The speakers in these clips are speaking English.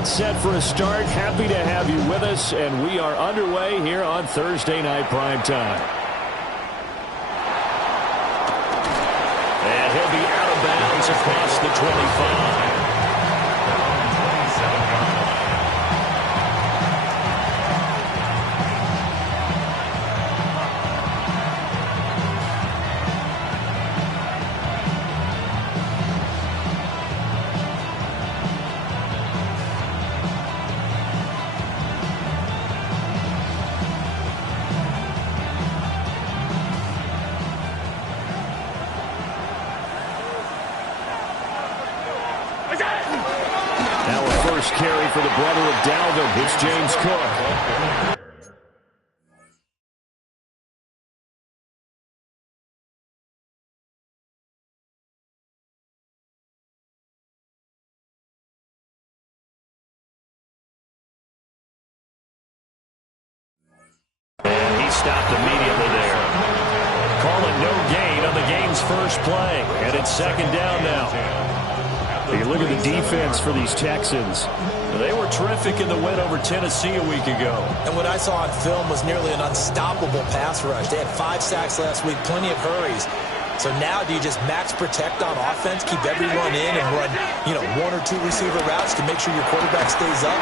about set for a start. Happy to have you with us, and we are underway here on Thursday Night Primetime. And he'll be out of bounds across the 25. Carry for the brother of Dalvin. It's James Cook. And he stopped immediately there. Calling no gain on the game's first play. And it's second down now. You look at the defense for these Texans. They were terrific in the win over Tennessee a week ago. And what I saw on film was nearly an unstoppable pass rush. They had 5 sacks last week, plenty of hurries. So now do you just max protect on offense, keep everyone in and run, 1 or 2 receiver routes to make sure your quarterback stays up?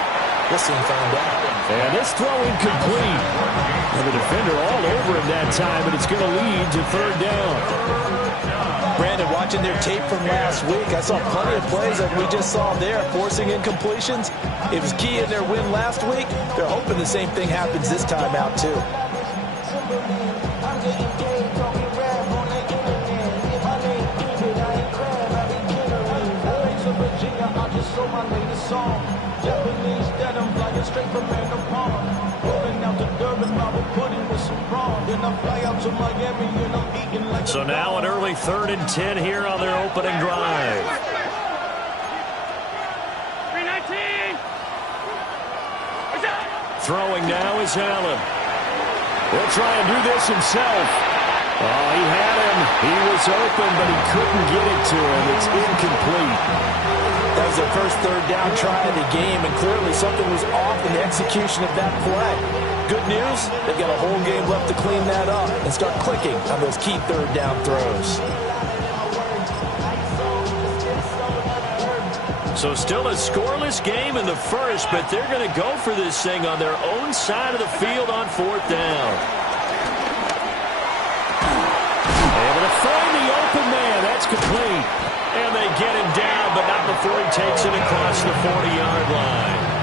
We'll soon find out. And this throw incomplete. And the defender all over him that time, and it's going to lead to third down. Brandon, watching their tape from last week, I saw plenty of plays like we just saw there, forcing incompletions. It was key in their win last week. They're hoping the same thing happens this time out, too. So now an early 3rd and 10 here on their opening drive. 319. Throwing now is Allen. He'll try and do this himself. Oh, he had him. He was open, but he couldn't get it to him. It's incomplete. That was their first 3rd down try of the game, and clearly something was off in the execution of that play. Good news, they've got a whole game left to clean that up and start clicking on those key 3rd down throws. So still a scoreless game in the first, but they're going to go for this thing on their own side of the field on 4th down. Able to find the open man. That's complete. And they get him down, but not before he takes it across the 40-yard line.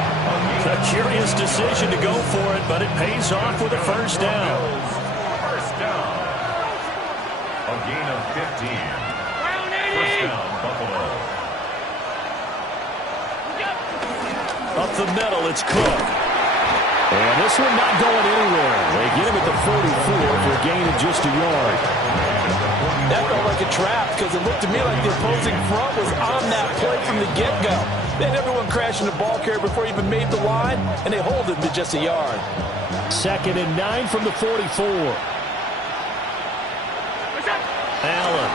A curious decision to go for it, but it pays off with a first down. First down. A gain of 15. First down, Buffalo. Up the middle, it's Cook. And this one not going anywhere. They get him at the 44 for a gain of just a yard. That felt like a trap because it looked to me like the opposing front was on that play from the get-go. They had everyone crashing the ball carrier before he even made the line, and they hold him to just a yard. 2nd and 9 from the 44. Allen.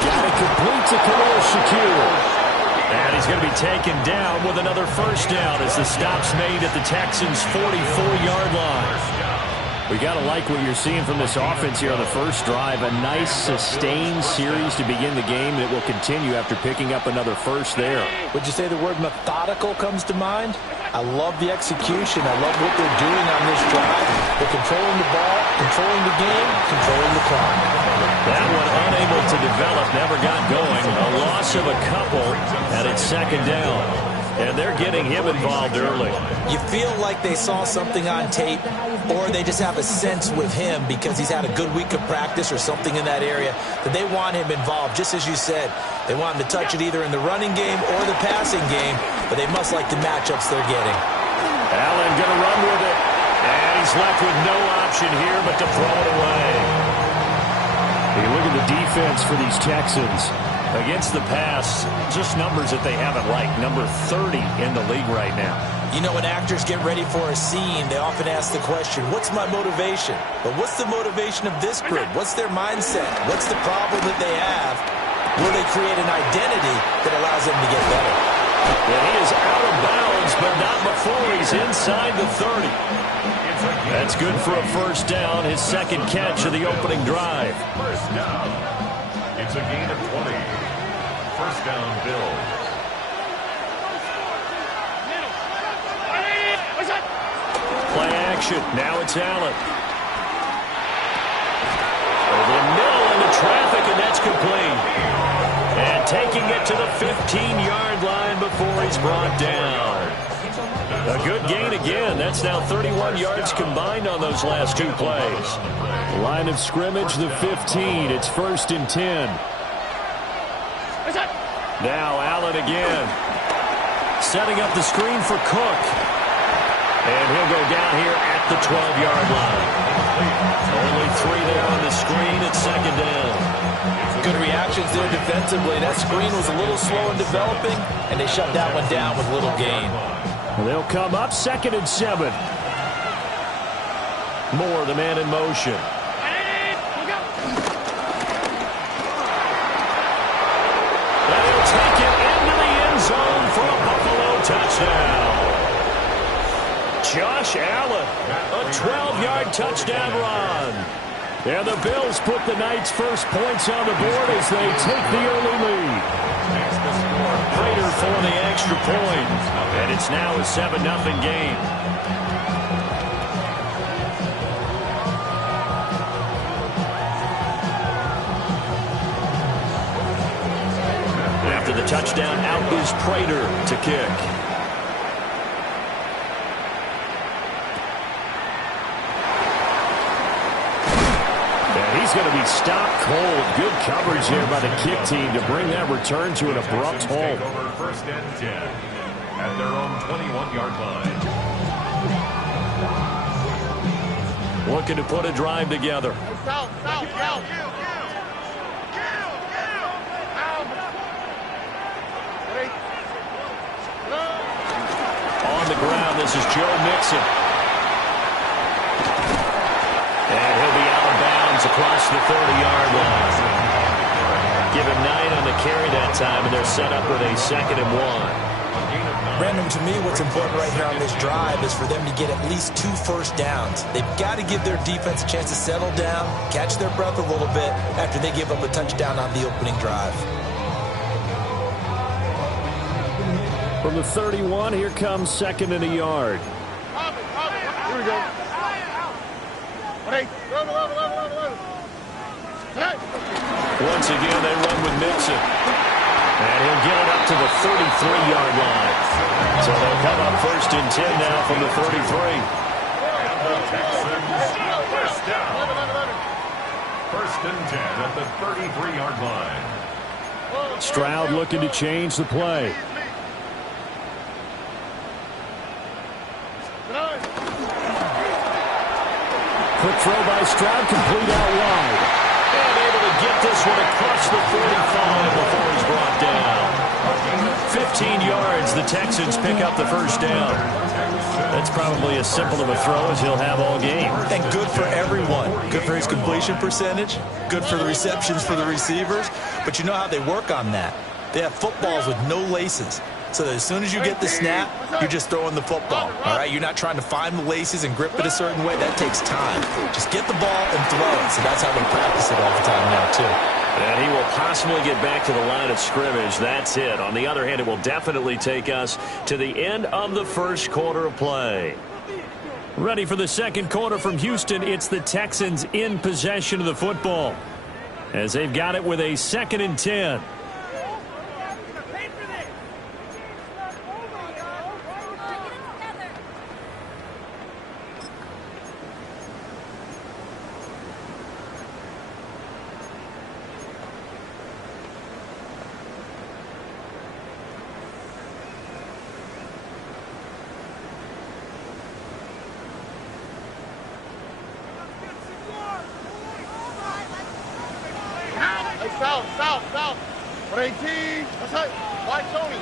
Got it complete to Khalil Shakir. And he's going to be taken down with another first down as the stop's made at the Texans' 44-yard line. We got to like what you're seeing from this offense here on the first drive. A nice, sustained series to begin the game that will continue after picking up another first there. Would you say the word methodical comes to mind? I love the execution. I love what they're doing on this drive. They're controlling the ball, controlling the game, controlling the clock. That one unable to develop, never got going. A loss of a couple, and it's second down. And they're getting him involved early. You feel like they saw something on tape, or they just have a sense with him because he's had a good week of practice or something in that area that they want him involved. Just as you said, they want him to touch it either in the running game or the passing game, but they must like the matchups they're getting. Allen going to run with it, and he's left with no option here but to throw it away. You look at the defense for these Texans. Against the pass, just numbers that they haven't liked. Number 30 in the league right now. You know, when actors get ready for a scene, they often ask the question, what's my motivation? But what's the motivation of this group? What's their mindset? What's the problem that they have? where they create an identity that allows them to get better. And he is out of bounds, but not before he's inside the 30. That's good for a first down, his second catch of the opening drive. First down. It's a gain of 20. First down, Bills. Play action. Now it's Allen. Over the middle into traffic, and that's complete. And taking it to the 15-yard line before he's brought down. A good gain again. That's now 31 yards combined on those last two plays. Line of scrimmage, the 15. It's 1st and 10. Now Allen again. Setting up the screen for Cook. And he'll go down here at the 12-yard line. Only 3 there on the screen at second down. Good reactions there defensively. That screen was a little slow in developing, and they shut that one down with little gain. They'll come up 2nd and 7. Moore, the man in motion. And he'll take it into the end zone for a Buffalo touchdown. Josh Allen, a 12-yard touchdown run. And the Bills put the Knights' first points on the board as they take the early lead. Prater for the extra point. And it's now a 7-0 game. After the touchdown, out is Prater to kick. He's going to be stopped cold. Good coverage here by the kick team to bring that return to an abrupt halt. Over 1st and 10 at their own 21-yard line. Looking to put a drive together. On the ground, this is Joe Mixon. And he'll be out of bounds across the 30-yard line. Give him 9 on the carry that time, and they're set up with a 2nd and 1. Brandon, to me, what's important right here on this drive is for them to get at least 2 first downs. They've got to give their defense a chance to settle down, catch their breath a little bit after they give up a touchdown on the opening drive. From the 31, here comes 2nd and a yard. Here we go. Once again, they run with Mixon. And he'll get it up to the 33-yard line. So they'll come up 1st and 10 now from the 33. And the Texans, first down. 1st and 10 at the 33-yard line. Stroud looking to change the play. Quick throw by Stroud, complete out wide. And able to get this one across the 45 before he's brought down. 15 yards, the Texans pick up the first down. That's probably as simple of a throw as he'll have all game. And good for everyone. Good for his completion percentage. Good for the receptions for the receivers. But you know how they work on that. They have footballs with no laces. So that as soon as you get the snap, you're just throwing the football, all right? You're not trying to find the laces and grip it a certain way. That takes time. Just get the ball and throw it. So that's how they practice it all the time now, too. And he will possibly get back to the line of scrimmage. That's it. On the other hand, it will definitely take us to the end of the first quarter of play. Ready for the second quarter from Houston. It's the Texans in possession of the football, as they've got it with a 2nd and 10. South. 18. That's it. Why Tony?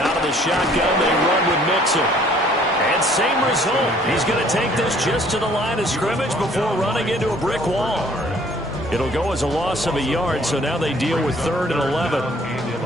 Out of the shotgun, they run with Mixon. And same result. He's going to take this just to the line of scrimmage before running into a brick wall. It'll go as a loss of a yard, so now they deal with 3rd and 11.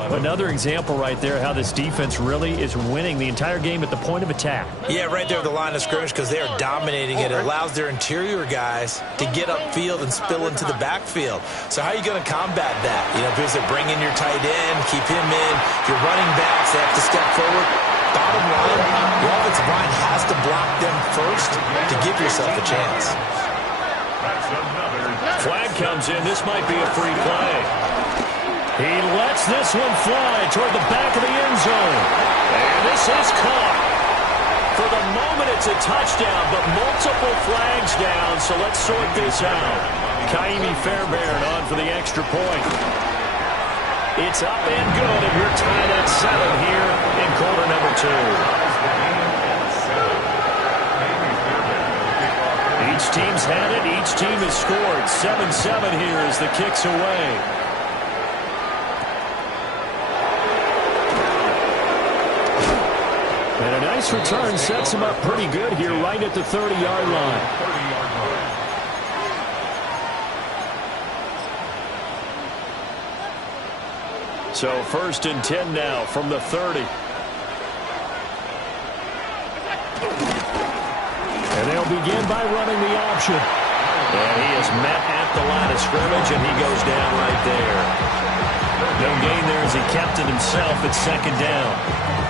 Another example right there how this defense really is winning the entire game at the point of attack. Yeah, right there at the line of scrimmage because they are dominating it. It allows their interior guys to get upfield and spill into the backfield. So how are you going to combat that? You know, because they're bringing your tight end, keep him in. Your running backs, they have to step forward. Bottom line, your offensive line has to block them first to give yourself a chance. Flag comes in. This might be a free play. He lets this one fly toward the back of the end zone. And this is caught. For the moment, it's a touchdown, but multiple flags down, so let's sort this out. Ka'imi Fairbairn on for the extra point. It's up and good, and we're tied at 7 here in quarter number 2. Each team's had it. Each team has scored. 7-7 here as the kick's away. And a nice return sets him up pretty good here right at the 30-yard line. So 1st and 10 now from the 30. And they'll begin by running the option. And he is met at the line of scrimmage, and he goes down right there. No gain there as he kept it himself at 2nd down.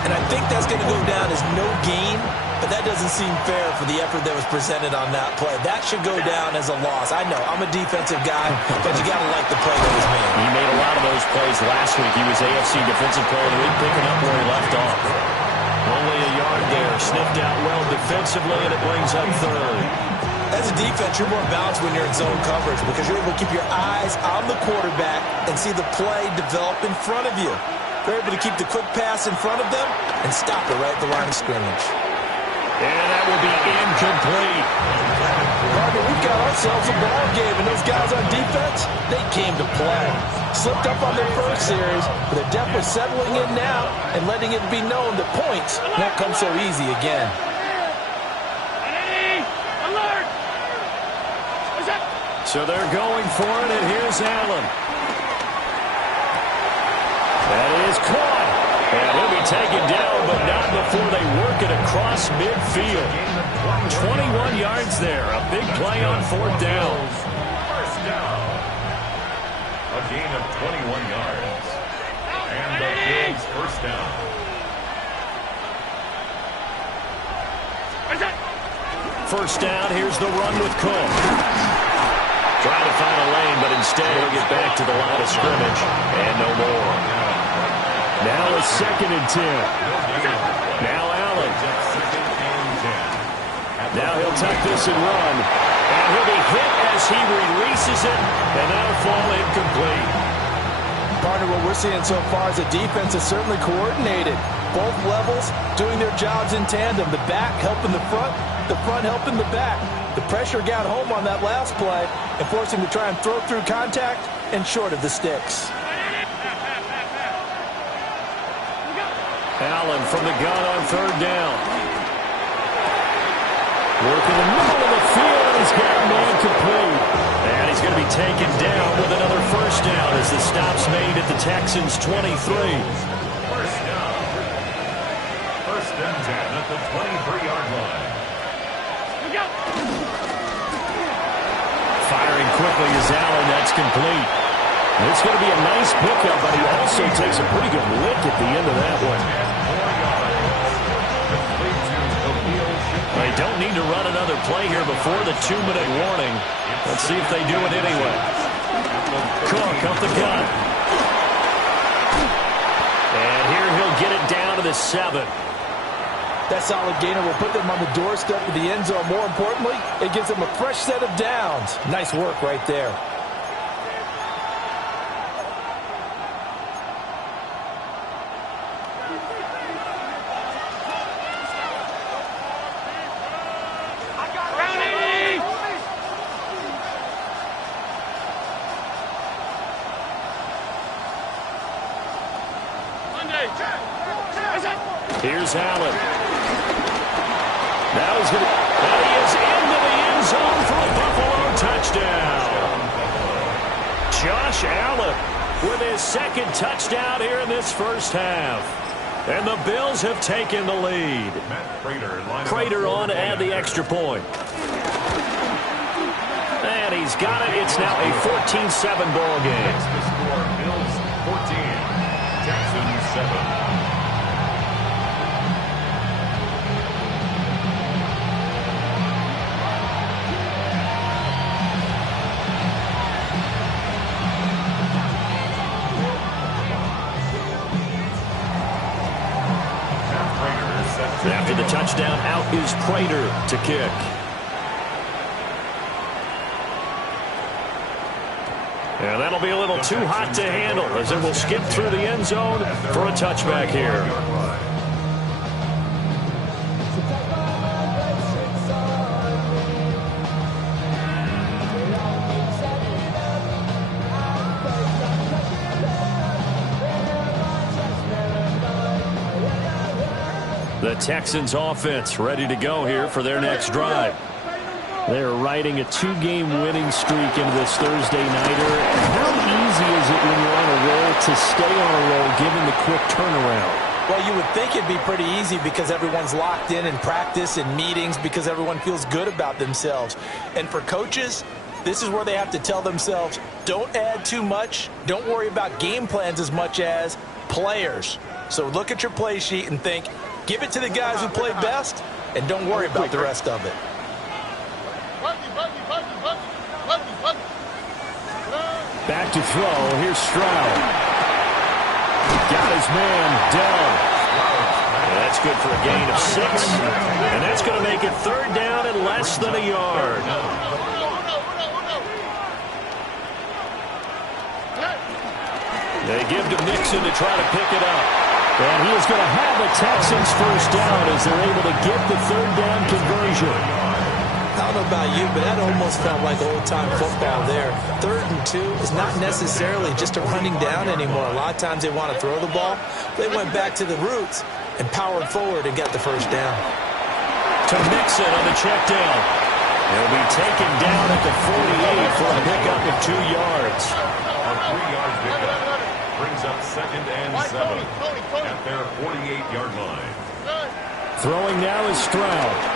And I think that's going to go down as no gain, but that doesn't seem fair for the effort that was presented on that play. That should go down as a loss. I know, I'm a defensive guy, but you got to like the play that was made. He made a lot of those plays last week. He was AFC Defensive Player of the Week, picking up where he left off. Only a yard there, sniffed out well defensively, and it brings up 3rd. As a defense, you're more balanced when you're in zone coverage because you're able to keep your eyes on the quarterback and see the play develop in front of you. They're able to keep the quick pass in front of them and stop it right at the line of scrimmage. And that will be incomplete. Partner, we've got ourselves a ball game, and those guys on defense, they came to play. Slipped up on their first series, but they're definitely settling in now and letting it be known that points won't come so easy again. So they're going for it, and here's Allen. That is caught. And he'll be taken down, but not before they work it across midfield. 21 yards there. A big play on 4th down. First down. A gain of 21 yards. And the Bills' first down. First down, here's the run with Cook. Trying to find a lane, but instead he'll get back to the line of scrimmage. And no more. Now a 2nd and 10. Now Allen. Now he'll tuck this and run. And he'll be hit as he releases it. And that'll fall incomplete. Partner, what we're seeing so far is the defense is certainly coordinated. Both levels doing their jobs in tandem. The back helping the front helping the back. The pressure got home on that last play and forced him to try and throw through contact and short of the sticks. Allen from the gun on 3rd down. Working the middle of the field, and he's got a man complete. And he's going to be taken down with another first down as the stop's made at the Texans' 23. First down. 1st and 10 at the 23-yard line. Firing quickly is Allen. That's complete. It's going to be a nice pickup, but he also takes a pretty good lick at the end of that one. They don't need to run another play here before the 2-minute warning. Let's see if they do it anyway. Cook up the gun. And here he'll get it down to the 7. That solid gainer will put them on the doorstep of the end zone. More importantly, it gives them a fresh set of downs. Nice work right there. Here's Allen. Josh Allen with his second touchdown here in this first half. And the Bills have taken the lead. Prater on to add the extra point. And he's got it. It's now a 14-7 ball game. The score, Bills 14, Texans 7. After the touchdown, out is Prater to kick. And that'll be a little too hot to handle as it will skip through the end zone for a touchback here. The Texans offense ready to go here for their next drive. They're riding a 2-game winning streak into this Thursday nighter. How easy is it when you're on a roll to stay on a roll given the quick turnaround? Well, you would think it'd be pretty easy because everyone's locked in practice and meetings because everyone feels good about themselves. And for coaches, this is where they have to tell themselves, don't add too much. Don't worry about game plans as much as players. So look at your play sheet and think, give it to the guys who play best, and don't worry about the rest of it. Back to throw. Here's Stroud. Got his man down. That's good for a gain of 6. And that's going to make it 3rd down and less than a yard. They give to Mixon to try to pick it up. And he is going to have the Texans first down as they're able to get the 3rd down conversion. I don't know about you, but that almost felt like old-time football there. 3rd and 2 is not necessarily just a running down anymore. A lot of times they want to throw the ball. They went back to the roots and powered forward and got the first down. To Mixon on the check down. He'll be taken down at the 48 for a pickup of 2 yards. A 3-yard pickup brings up 2nd and 7 at their 48-yard line. Throwing now is Stroud.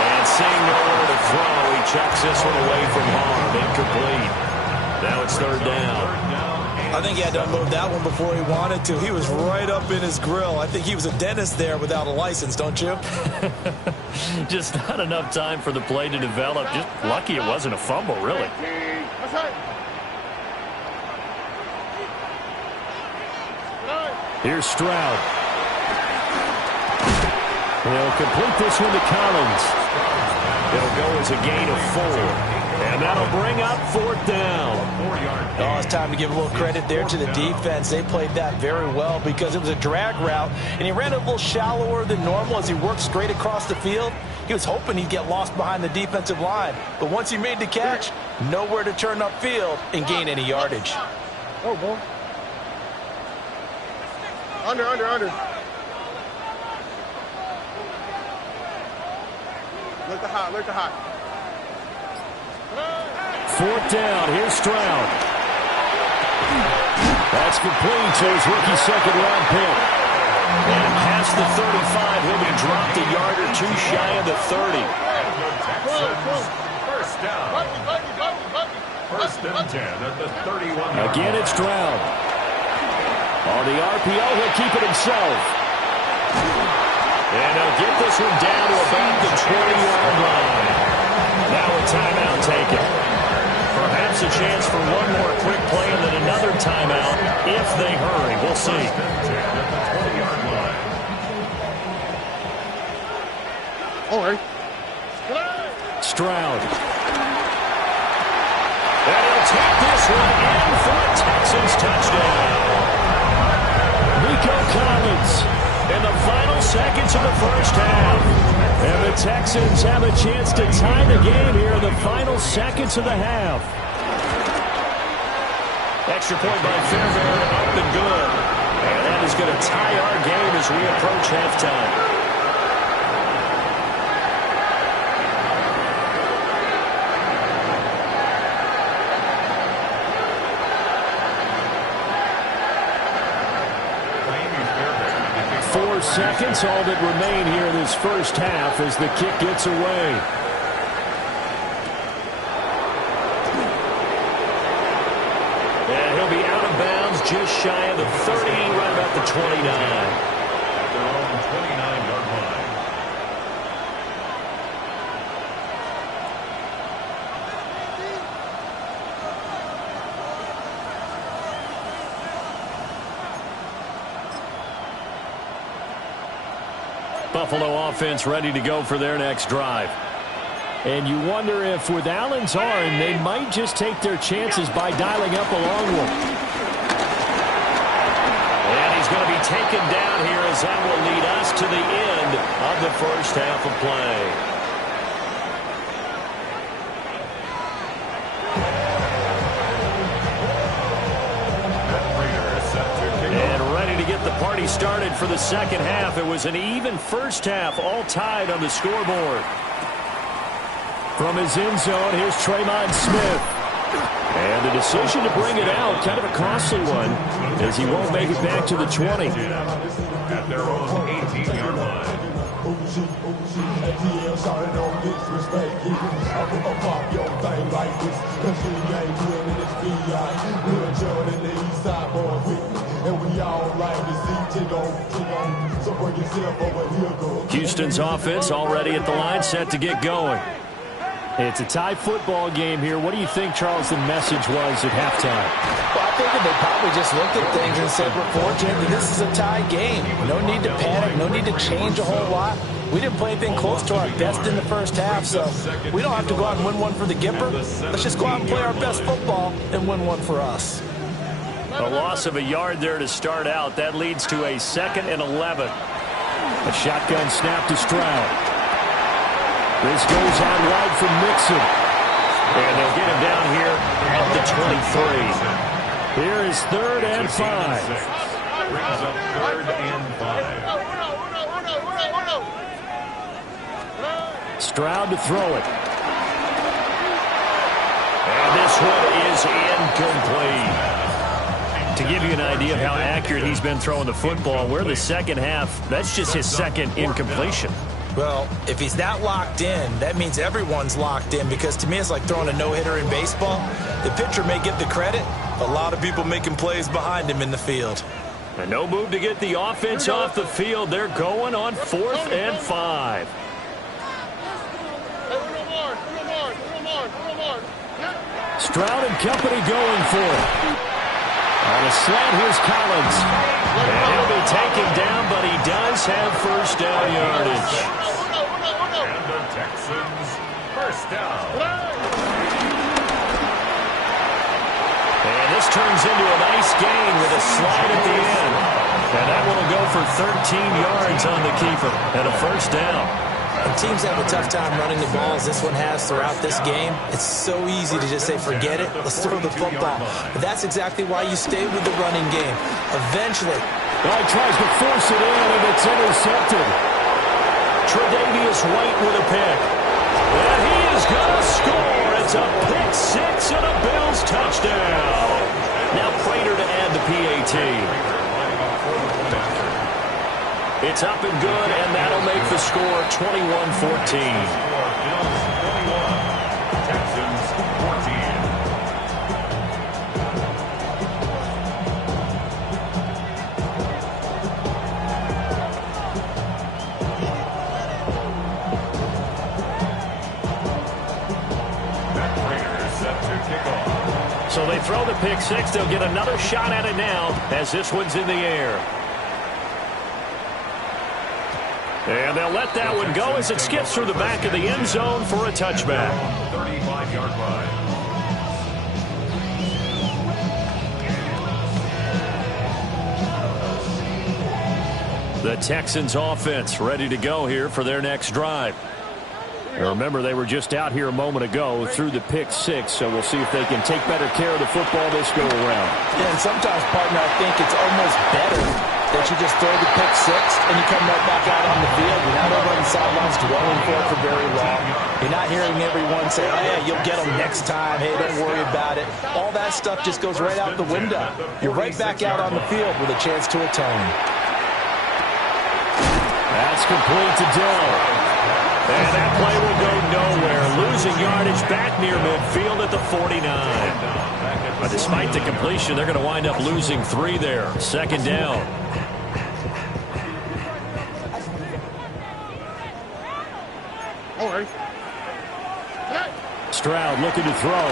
And seeing nowhere to throw, he checks this one away from harm. Incomplete. Now it's 3rd down. I think he had to unload that one before he wanted to. He was right up in his grill. I think he was a dentist there without a license, don't you? Just not enough time for the play to develop. Just lucky it wasn't a fumble, really. Here's Stroud. He'll complete this one to Collins. It'll go as a gain of 4. And that'll bring up 4th down. Oh, it's time to give a little credit there to the defense. They played that very well because it was a drag route, and he ran a little shallower than normal as he worked straight across the field. He was hoping he'd get lost behind the defensive line. But once he made the catch, nowhere to turn upfield and gain any yardage. Oh, boy. Under. Look the hot. 4th down. Here's Stroud. That's complete to his rookie 2nd-round pick. And past the 35, he'll be dropped a yard or 2 shy of the 30. First down. 1st and 10 at the 31. Again, it's Stroud. On the RPO, he'll keep it himself. And he'll get this one down to about the 20-yard line. Now a timeout taken. Perhaps a chance for one more quick play and then another timeout if they hurry. We'll see. All right. Stroud. And he'll take this one in for a Texans touchdown. Nico Collins in the final seconds of the first half. And the Texans have a chance to tie the game here in the final seconds of the half. Extra point by Fairbairn, up and good. And that is going to tie our game as we approach halftime. 4 seconds, all that remain here in this first half as the kick gets away. And he'll be out of bounds just shy of the 30, right about the 29. At their own 29-yard line. Buffalo offense ready to go for their next drive. And you wonder if with Allen's arm, they might just take their chances by dialing up a long one. And he's going to be taken down here as that will lead us to the end of the first half of play. The party started for the second half. It was an even first half, all tied on the scoreboard. From his end zone, here's Tremon Smith. And the decision to bring it out, kind of a costly one, as he won't make it back to the 20. At their own 18-yard line. Houston's offense already at the line, set to get going. It's a tie football game here. What do you think, Charles, the message was at halftime? Well, I think they probably just looked at things and said, we're fortunate that this is a tie game. No need to panic, no need to change a whole lot. We didn't play anything close to our best in the first half, so we don't have to go out and win one for the Gipper. Let's just go out and play our best football and win one for us. A loss of a yard there to start out. That leads to a 2nd and 11. A shotgun snap to Stroud. This goes on wide from Mixon. And they'll get him down here at the 23. Here is 3rd and 5. Brings up 3rd and 5. Stroud to throw it. And this one is incomplete. To give you an idea of how accurate he's been throwing the football, we're in the second half. That's just his 2nd incompletion. Well, if he's not locked in, that means everyone's locked in, because to me it's like throwing a no-hitter in baseball. The pitcher may get the credit, but a lot of people making plays behind him in the field. And no move to get the offense off the field. They're going on 4th and 5. Stroud and company going for it. On a slant, here's Collins. And he'll be taken down, but he does have first down yardage. And the Texans, first down. And this turns into a nice gain with a slide at the end. And that one will go for 13 yards on the keeper and a first down. And teams have a tough time running the ball as this one has throughout this game. It's so easy to just say, forget it, let's throw the football. But that's exactly why you stay with the running game. Eventually. Well, he tries to force it in, and it's intercepted. Tre'Davious White with a pick. And he is going to score. It's a pick 6 and a Bills touchdown. Now Prater to add the PAT. It's up and good, and that'll make the score 21-14. Texans 14. Matt Prater set to kick off. So they throw the pick 6. They'll get another shot at it now as this one's in the air. And they'll let that one go as it skips through the back of the end zone for a touchback. 35-yard line. The Texans offense ready to go here for their next drive. And remember, they were just out here a moment ago through the pick 6, so we'll see if they can take better care of the football this go around. Yeah, and sometimes, partner, I think it's almost better that you just throw the pick 6 and you come right back out on the field. You're not over on the sidelines dwelling for very long. You're not hearing everyone say, oh, yeah, you'll get them next time. Hey, don't worry about it. All that stuff just goes right out the window. You're right back out on the field with a chance to atone. Pass complete to Dell. And that play will go nowhere. Losing yardage back near midfield at the 49. But despite the completion, they're going to wind up losing 3 there. Second down. All right. Stroud looking to throw.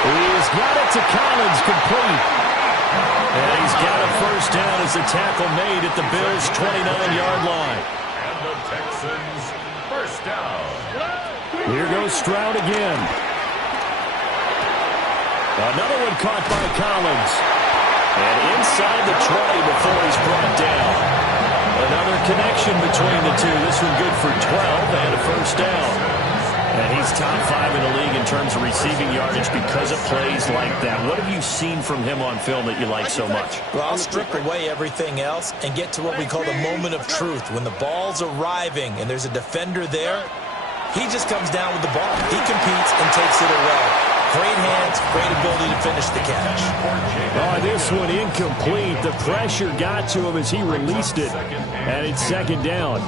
He's got it to Collins, complete. And he's got a first down as the tackle made at the Bills' 29-yard line. And the Texans first down. Here goes Stroud again. Another one caught by Collins. And inside the 20 before he's brought down. Another connection between the two. This one good for 12 and a first down. And he's top 5 in the league in terms of receiving yardage because of plays like that. What have you seen from him on film that you like so much? Well, I'll strip away everything else and get to what we call the moment of truth. When the ball's arriving and there's a defender there, he just comes down with the ball. He competes and takes it away. Great hands, great ability to finish the catch. Oh, this one incomplete. The pressure got to him as he released it. And it's second down.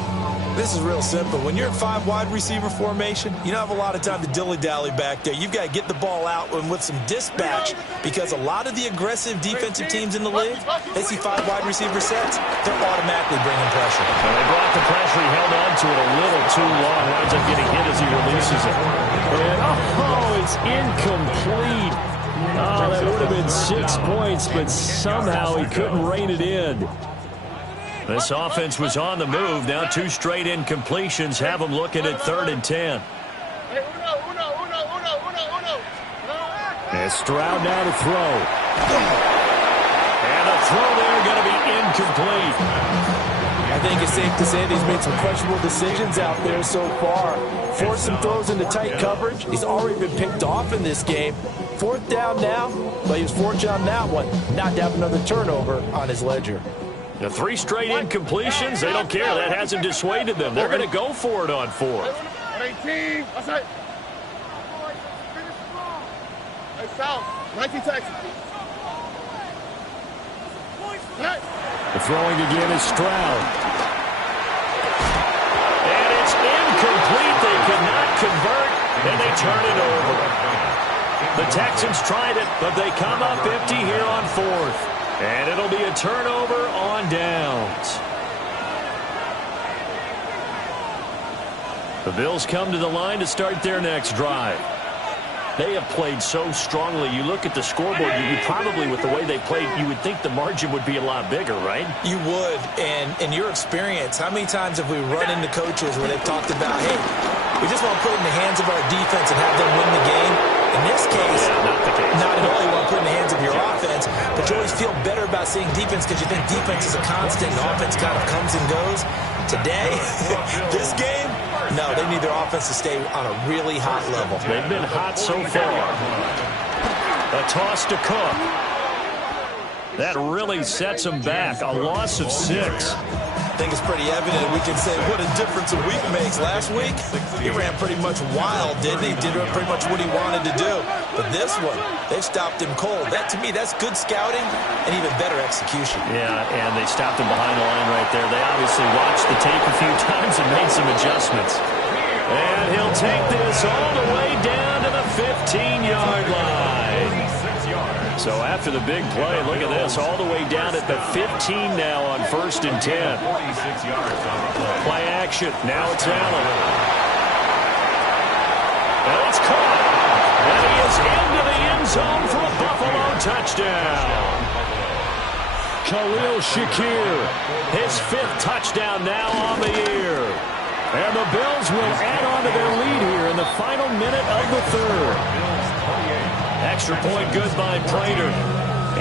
This is real simple. When you're in 5 wide receiver formation, you don't have a lot of time to dilly-dally back there. You've got to get the ball out and with some dispatch, because a lot of the aggressive defensive teams in the league, they see 5 wide receiver sets, they're automatically bringing pressure. Well, they brought the pressure. He held on to it a little too long. Winds up getting hit as he releases it. And, it's incomplete. Oh, that would have been 6 points, but somehow he couldn't rein it in. This offense was on the move. Now 2 straight incompletions have them looking at 3rd and 10. And Stroud now to throw. And the throw there going to be incomplete. I think it's safe to say that he's made some questionable decisions out there so far. Forced some throws into tight coverage. He's already been picked off in this game. 4th down now, but he was fortunate on that one. Not to have another turnover on his ledger. The 3 straight incompletions, they don't care. That hasn't dissuaded them. They're going to go for it on 4th. 18. That's it. Hey, South. 19 Texas. The throwing again is Stroud. And it's incomplete. They could not convert, and they turn it over. The Texans tried it, but they come up empty here on 4th. And it'll be a turnover on downs. The Bills come to the line to start their next drive. They have played so strongly. You look at the scoreboard, you probably, with the way they played, you would think the margin would be a lot bigger, right? You would. And in your experience, how many times have we run into coaches where they've talked about, hey, we just want to put it in the hands of our defense and have them win the game? In this case, not at all. You want to put it in the hands of your offense, but you always feel better about seeing defense because you think defense is a constant and offense kind of comes and goes. Today, this game, no, they need their offense to stay on a really hot level. They've been hot so far. A toss to Cook. That really sets them back. A loss of 6. I think it's pretty evident. We can say what a difference a week makes. Last week, he ran pretty much wild, didn't he? Did pretty much what he wanted to do. But this one, they stopped him cold. That, to me, that's good scouting and even better execution. Yeah, and they stopped him behind the line right there. They obviously watched the tape a few times and made some adjustments. And he'll take this all the way down to the 15-yard line. So after the big play, look at this, all the way down at the 15 now on 1st and 10. Play action. Now it's Allen. And it's caught. And he is into the end zone for a Buffalo touchdown. Khalil Shakir, his 5th touchdown now on the year. And the Bills will add on to their lead here in the final minute of the 3rd. Extra point good by Prater.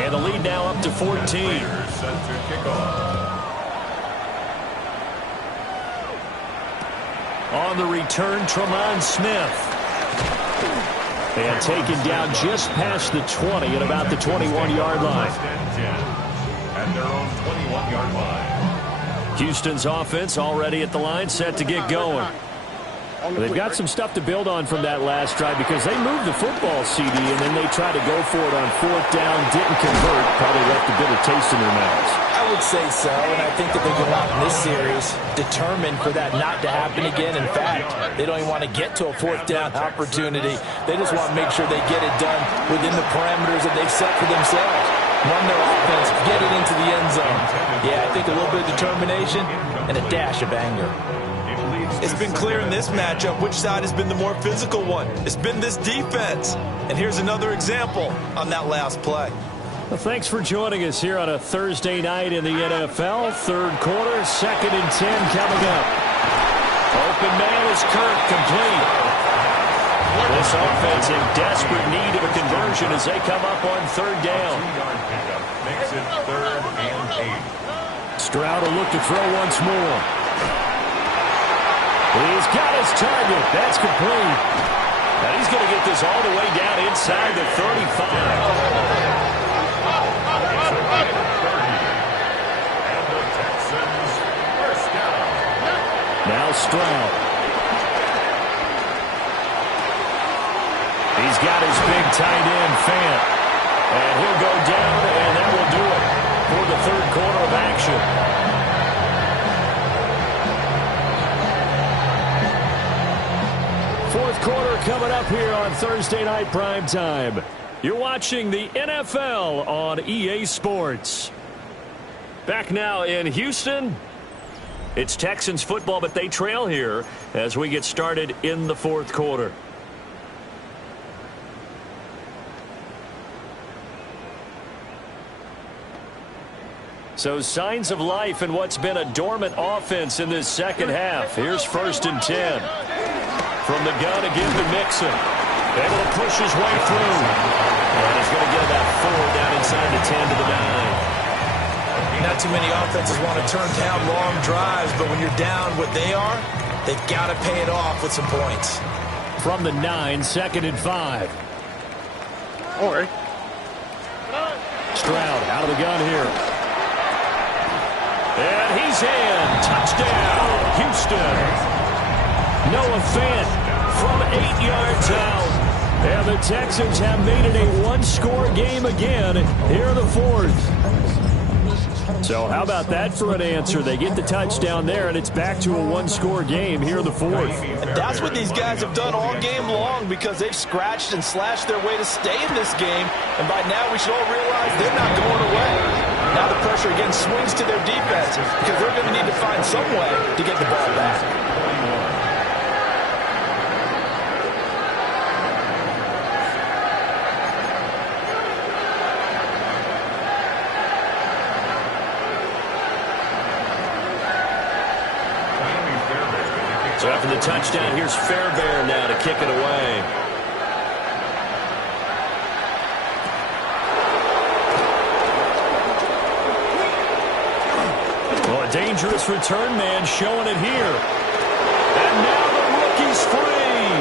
And the lead now up to 14. On the return, Tremont Smith. And taken down just past the 20 at about the 21-yard line. At their own 21-yard line. Houston's offense already at the line, set to get going. They've got some stuff to build on from that last drive because they moved the football, CD, and then they tried to go for it on 4th down, didn't convert, probably left a bitter taste in their mouths. I would say so, and I think that they go out in this series determined for that not to happen again. In fact, they don't even want to get to a fourth down opportunity. They just want to make sure they get it done within the parameters that they've set for themselves. Run their offense, get it into the end zone. Yeah, I think a little bit of determination and a dash of anger. It's been clear in this matchup which side has been the more physical one. It's been this defense. And here's another example on that last play. Well, thanks for joining us here on a Thursday night in the NFL. Third quarter, 2nd and 10 coming up. Open man is Kirk, complete. This offense in desperate need of a conversion as they come up on 3rd down. Makes it 3rd and 8. Stroud will look to throw once more. He's got his target. That's complete. Now he's going to get this all the way down inside the 35. Now Stroud. He's got his big tight end, Fant. And he'll go down, and that will do it for the 3rd quarter of action. Fourth quarter coming up here on Thursday Night Primetime. You're watching the NFL on EA Sports. Back now in Houston. It's Texans football, but they trail here as we get started in the 4th quarter. So signs of life in what's been a dormant offense in this second half. Here's 1st and 10. From the gun again to Mixon. Able to push his way through. And he's going to get about 4 down inside the 10 to the 9. Not too many offenses want to turn down long drives, but when you're down what they are, they've got to pay it off with some points. From the 9, 2nd and 5. All right. Stroud out of the gun here. And he's in. Touchdown, Houston. Noah Fant from 8 yards out. And the Texans have made it a one-score game again here in the 4th. So how about that for an answer? They get the touchdown there, and it's back to a one-score game here in the 4th. And that's what these guys have done all game long because they've scratched and slashed their way to stay in this game. And by now we should all realize they're not going away. Now the pressure again swings to their defense because they're going to need to find some way to get the ball back. So after the touchdown, here's Fairbairn now to kick it away. Well, a dangerous return man showing it here. And now the rookie's free.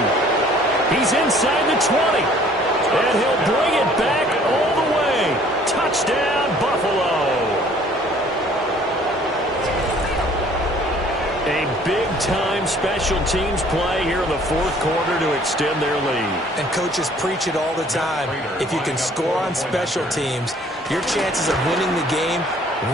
He's inside the 20. And he'll bring it back all the way. Touchdown, Buffalo. A big-time special teams play here in the 4th quarter to extend their lead. And coaches preach it all the time. If you can score on special teams, your chances of winning the game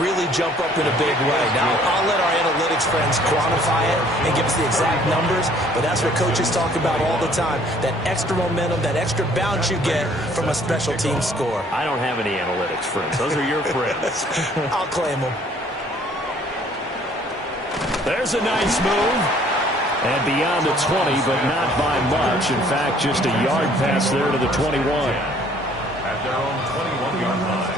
really jump up in a big way. Now, I'll let our analytics friends quantify it and give us the exact numbers, but that's what coaches talk about all the time, that extra momentum, that extra bounce you get from a special team score. I don't have any analytics friends. Those are your friends. I'll claim them. There's a nice move. And beyond the 20, but not by much. In fact, just a yard pass there to the 21. At their own 21-yard line.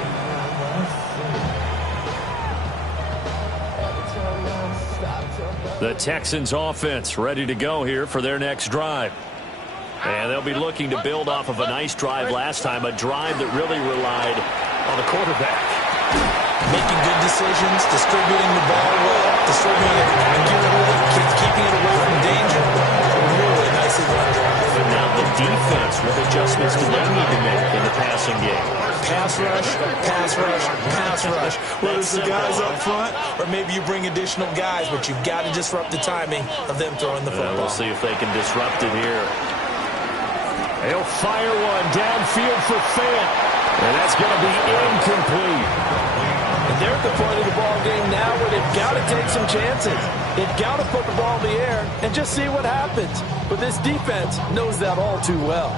The Texans offense ready to go here for their next drive. And they'll be looking to build off of a nice drive last time, a drive that really relied on the quarterback. Making good decisions, distributing the ball well, distributing it accurately, keeping it away from danger. Really nicely run drive. But now the defense, what adjustments do they need to make in the passing game? Pass rush, pass rush, pass rush. Whether it's the guys up front or maybe you bring additional guys, but you've got to disrupt the timing of them throwing the football. We'll see if they can disrupt it here. He'll fire one downfield for Fant. And that's going to be incomplete. And they're at the point of the ball game now where they've got to take some chances. They've got to put the ball in the air and just see what happens. But this defense knows that all too well.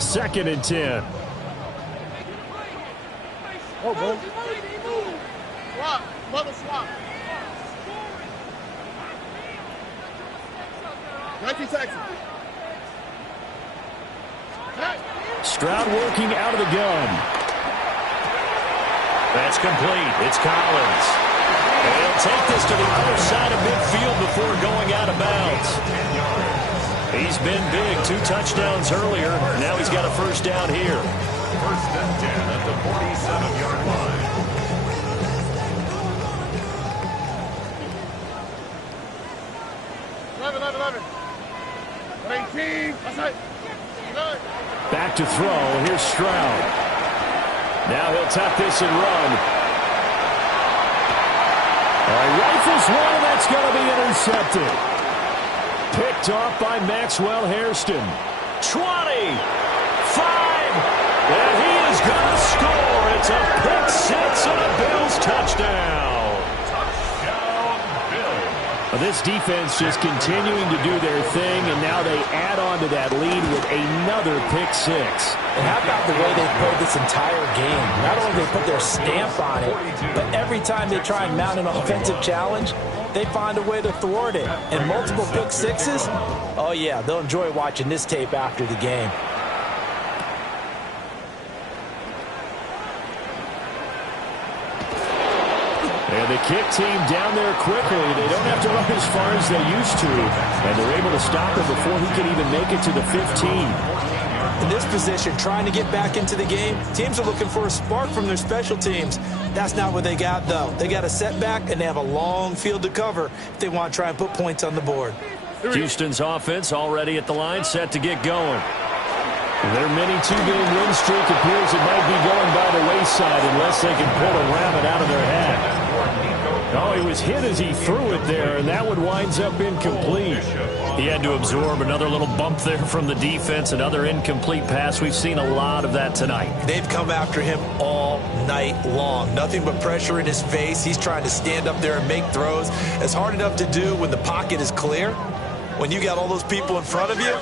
Second and 10. Oh, boy. Swap. Mother swap. 19 seconds. Stroud working out of the gun. That's complete. It's Collins. And he'll take this to the other side of midfield before going out of bounds. He's been big. 2 touchdowns earlier. Now he's got a first down here. First and 10 at the 47-yard line. Back to throw. Here's Stroud. Now he'll tuck this and run. Rifles one. That's going to be intercepted. Picked off by Maxwell Hairston. 20. 5. And he is going to score. It's a pick 6 and a Bills touchdown. This defense just continuing to do their thing, and now they add on to that lead with another pick 6. And how about the way they played this entire game? Not only do they put their stamp on it, but every time they try and mount an offensive challenge, they find a way to thwart it. And multiple pick 6s, oh yeah, they'll enjoy watching this tape after the game. And the kick team down there quickly. They don't have to run as far as they used to. And they're able to stop him before he can even make it to the 15. In this position, trying to get back into the game, teams are looking for a spark from their special teams. That's not what they got, though. They got a setback, and they have a long field to cover if they want to try and put points on the board. Houston's offense already at the line, set to get going. Their mini 2-game win streak appears it might be going by the wayside unless they can pull a rabbit out of their hat. Oh, he was hit as he threw it there, and that one winds up incomplete. He had to absorb another little bump there from the defense, another incomplete pass. We've seen a lot of that tonight. They've come after him all night long. Nothing but pressure in his face. He's trying to stand up there and make throws. It's hard enough to do when the pocket is clear. When you got all those people in front of you,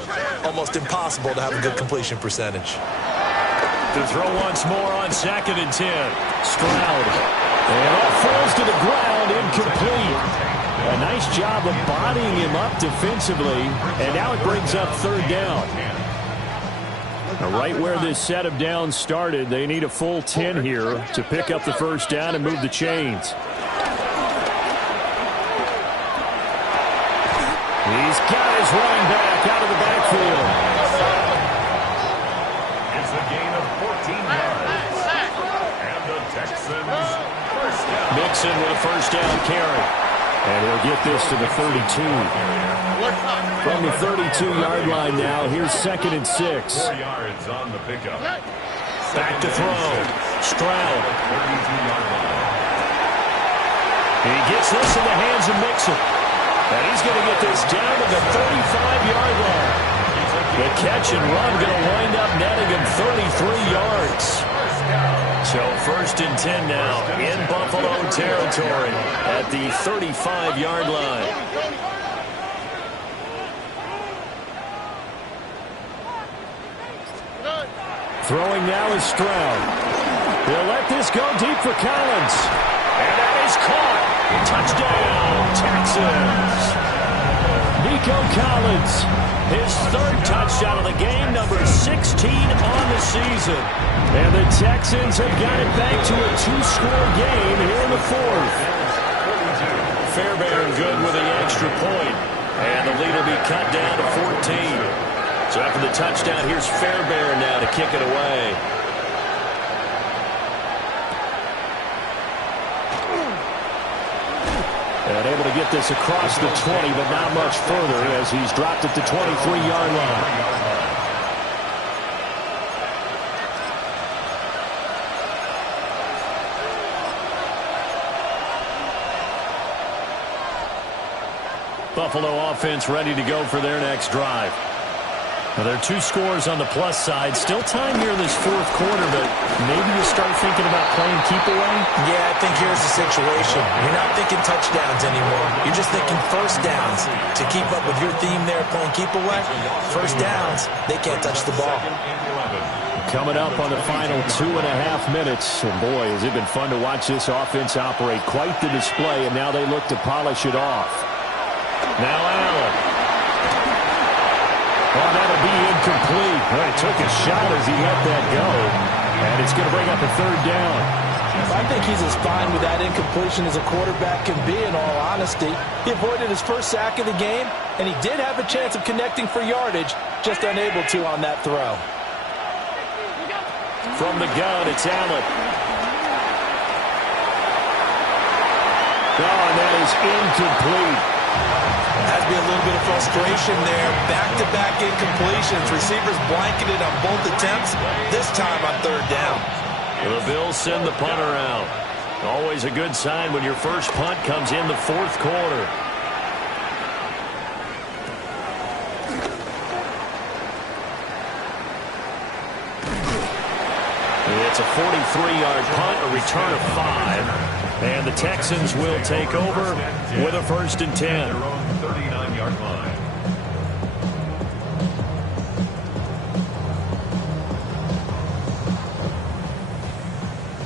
almost impossible to have a good completion percentage. To throw once more on 2nd and 10. Stroud. And that falls to the ground, incomplete. A nice job of bodying him up defensively, and now it brings up 3rd down. Now, right where this set of downs started, they need a full 10 here to pick up the first down and move the chains. He's got his running back out of the backfield. It's a gain of 14 yards. And the Texans first down. Mixon with a first down carry. And he'll get this to the 32. From the 32-yard line now, here's 2nd and 6. 4 yards on the pickup. Back to throw. Stroud. 32-yard line. He gets this in the hands of Mixon. And he's going to get this down to the 35-yard line. The catch and run going to wind up netting him 33 yards. So 1st and 10 now in Buffalo territory at the 35-yard line. Throwing now is Stroud. He'll let this go deep for Collins. And that is caught. Touchdown, Texans. Nico Collins, his 3rd touchdown of the game, number 16 on the season. And the Texans have got it back to a 2-score game here in the 4th. Fairbairn good with the extra point. And the lead will be cut down to 14. So after the touchdown, here's Fairbairn now to kick it away. And able to get this across the 20, but not much further as he's dropped at the 23-yard line. Buffalo offense ready to go for their next drive. Now, there are 2 scores on the plus side. Still time here in this fourth quarter, but maybe you start thinking about playing keep away? Yeah, I think here's the situation. You're not thinking touchdowns anymore. You're just thinking first downs. To keep up with your theme there, playing keep away, first downs, they can't touch the ball. Coming up on the final 2.5 minutes. And boy, has it been fun to watch this offense operate. Quite the display, and now they look to polish it off. Now Allen. Oh, that'll be incomplete. Well, he took a shot as he let that go. And it's going to bring up a third down. I think he's as fine with that incompletion as a quarterback can be, in all honesty. He avoided his first sack of the game, and he did have a chance of connecting for yardage, just unable to on that throw. From the gun, it's Allen. Oh, and that is incomplete. Has to be a little bit of frustration there. Back-to-back incompletions. Receivers blanketed on both attempts, this time on third down. The Bills send the punter out. Always a good sign when your first punt comes in the fourth quarter. It's a 43-yard punt, a return of 5. And the Texans will take over with a 1st and 10. 39-yard line.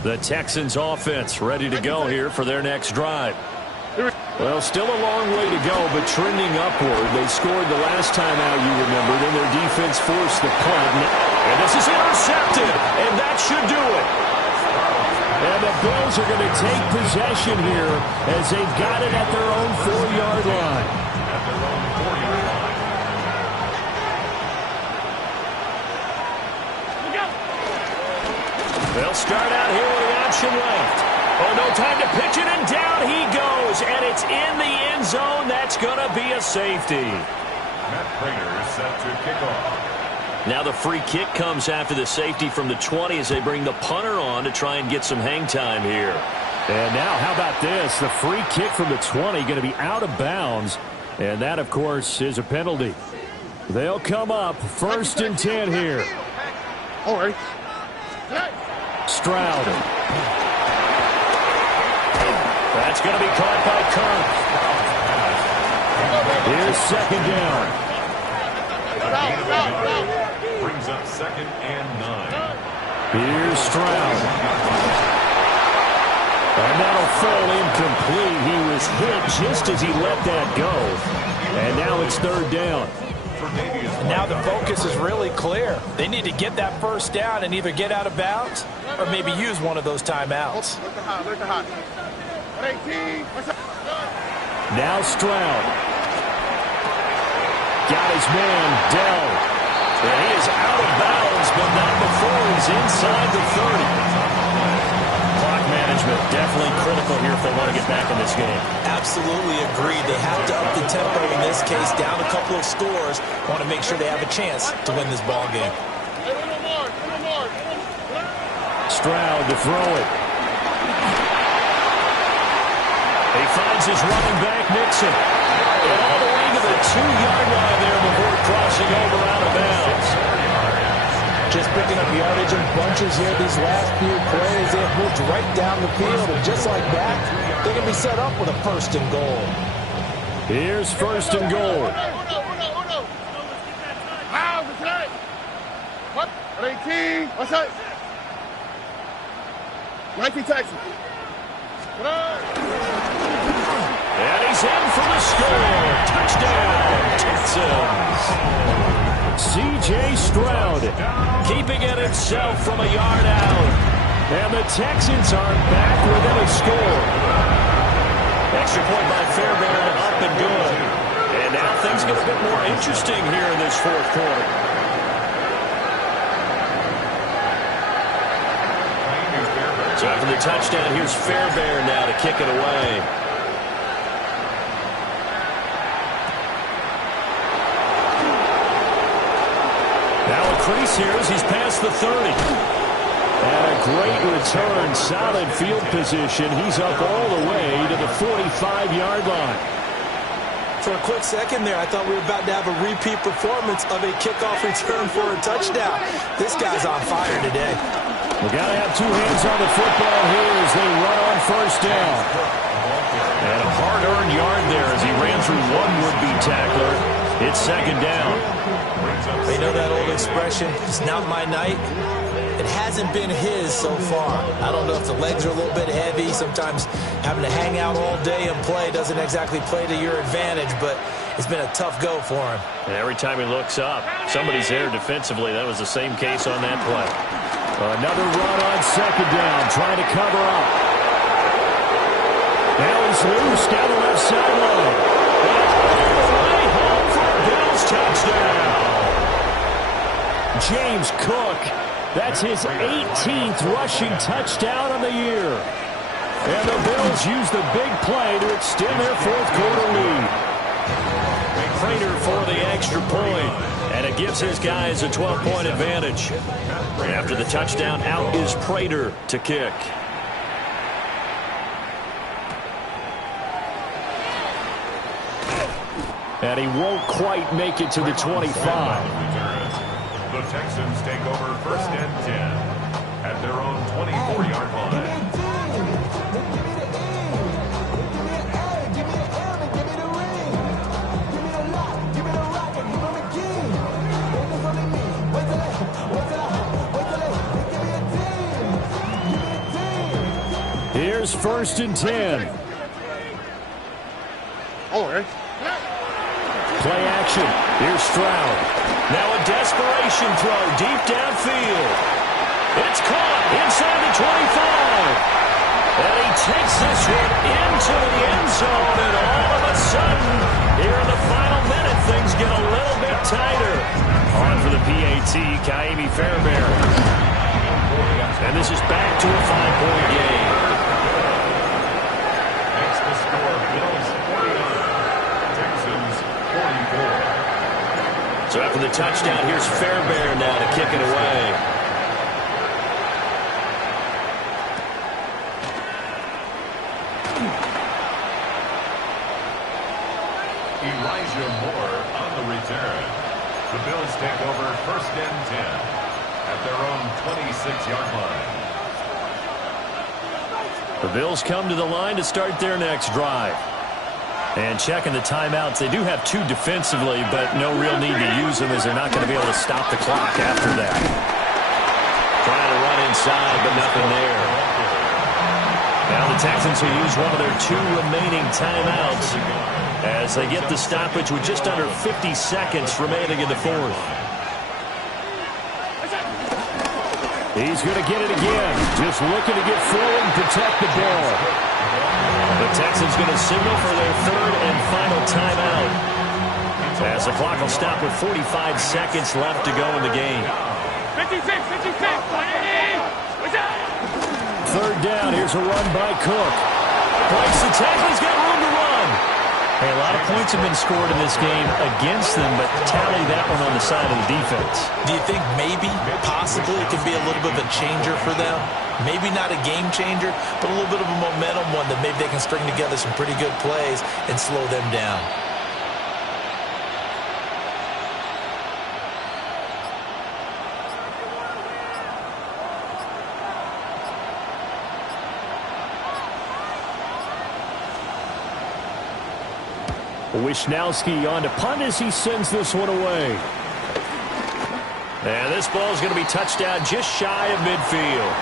The Texans offense ready to go here for their next drive. Well, still a long way to go, but trending upward. They scored the last time out, you remember. Then their defense forced the punt. And this is intercepted, and that should do it. And the Bills are going to take possession here as they've got it at their own 4-yard line. At their own 4-yard line. They'll start out here with the option left. Oh, no time to pitch it, and down he goes. And it's in the end zone. That's going to be a safety. Matt Prater is set to kick off. Now the free kick comes after the safety from the 20 as they bring the punter on to try and get some hang time here. And now how about this? The free kick from the 20 going to be out of bounds. And that, of course, is a penalty. They'll come up 1st and 10 here. All right. Stroud. That's going to be caught by Kirk. Here's 2nd down. Brings up 2nd and 9. Here's Stroud. And that'll fall incomplete. He was hit just as he let that go. And now it's 3rd down. And now the focus is really clear. They need to get that 1st down and either get out of bounds or maybe use one of those timeouts. Now Stroud. Got his man, Dell. And he is out of bounds, but not before he's inside the 30. Clock management definitely critical here if they want to get back in this game. Absolutely agreed. They have to up the tempo in this case, down a couple of scores. Want to make sure they have a chance to win this ball game. Stroud to throw it. He finds his running back, Nixon. And all the way to the 2-yard line there before crossing over out of bounds. Just picking up yardage in bunches here these last few plays. They have moved right down the field, and just like that, they can be set up with a 1st and goal. Here's 1st and goal. What? 18. What's that? 19 Texas. And he's in for the score. Touchdown, Texans. C.J. Stroud keeping it himself from a yard out. And the Texans are back within a score. Extra point by Fairbairn, up and good. And now things get a bit more interesting here in this fourth quarter. So after the touchdown, here's Fairbairn now to kick it away. Now a crease here as he's past the 30. And a great return, solid field position. He's up all the way to the 45-yard line. For a quick second there, I thought we were about to have a repeat performance of a kickoff return for a touchdown. This guy's on fire today. We got to have two hands on the football here as they run on first down. And a hard-earned yard there as he ran through one would-be tackler. It's second down. You know that old expression, it's not my night? It hasn't been his so far. I don't know if the legs are a little bit heavy. Sometimes having to hang out all day and play doesn't exactly play to your advantage, but it's been a tough go for him. And every time he looks up, somebody's there defensively. That was the same case on that play. Another run on second down, trying to cover up. Now he's loose down the left sideline. And all the way home for a Bills touchdown. James Cook, that's his 18th rushing touchdown on the year. And the Bills use the big play to extend their fourth-quarter lead. Prater for the extra point, and it gives his guys a 12-point advantage. After the touchdown, out is Prater to kick. And he won't quite make it to the 25. The Texans take over first and 10 at their own 24-yard line. Here's first and 10. All right. Play action. Here's Stroud. Now a desperation throw deep downfield. It's caught inside the 25. And he takes this one into the end zone. And all of a sudden, here in the final minute, things get a little bit tighter. On for the PAT, Ka'imi Fairbairn. And this is back to a 5-point game. Makes the score Bills 49, Texans 44. So after the touchdown, here's Fairbairn now to kick it away. Elijah Moore on the return. The Bills take over first and 10 at their own 26-yard line. The Bills come to the line to start their next drive. And checking the timeouts, they do have two defensively, but no real need to use them as they're not going to be able to stop the clock after that. Trying to run inside, but nothing there. Now the Texans will use one of their two remaining timeouts as they get the stoppage with just under 50 seconds remaining in the fourth. He's going to get it again. Just looking to get forward and protect the ball. The Texans going to signal for their third and final timeout as the clock will stop with 45 seconds left to go in the game. 56. Third down. Here's a run by Cook. Breaks the tackle. He's got room to run. Hey, a lot of points have been scored in this game against them, but tally that one on the side of the defense. Do you think maybe, possibly, it could be a little bit of a changer for them? Maybe not a game changer, but a little bit of a momentum one that maybe they can string together some pretty good plays and slow them down. Wishnowski on to punt as he sends this one away. And this ball is going to be touched down just shy of midfield.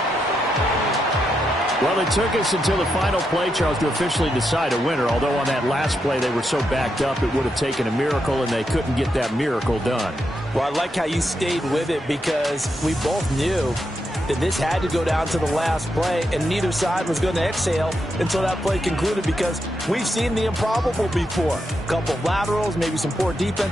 Well, it took us until the final play, Charles, to officially decide a winner, although on that last play they were so backed up it would have taken a miracle, and they couldn't get that miracle done. Well, I like how you stayed with it because we both knew that this had to go down to the last play, and neither side was going to exhale until that play concluded because we've seen the improbable before. A couple of laterals, maybe some poor defense.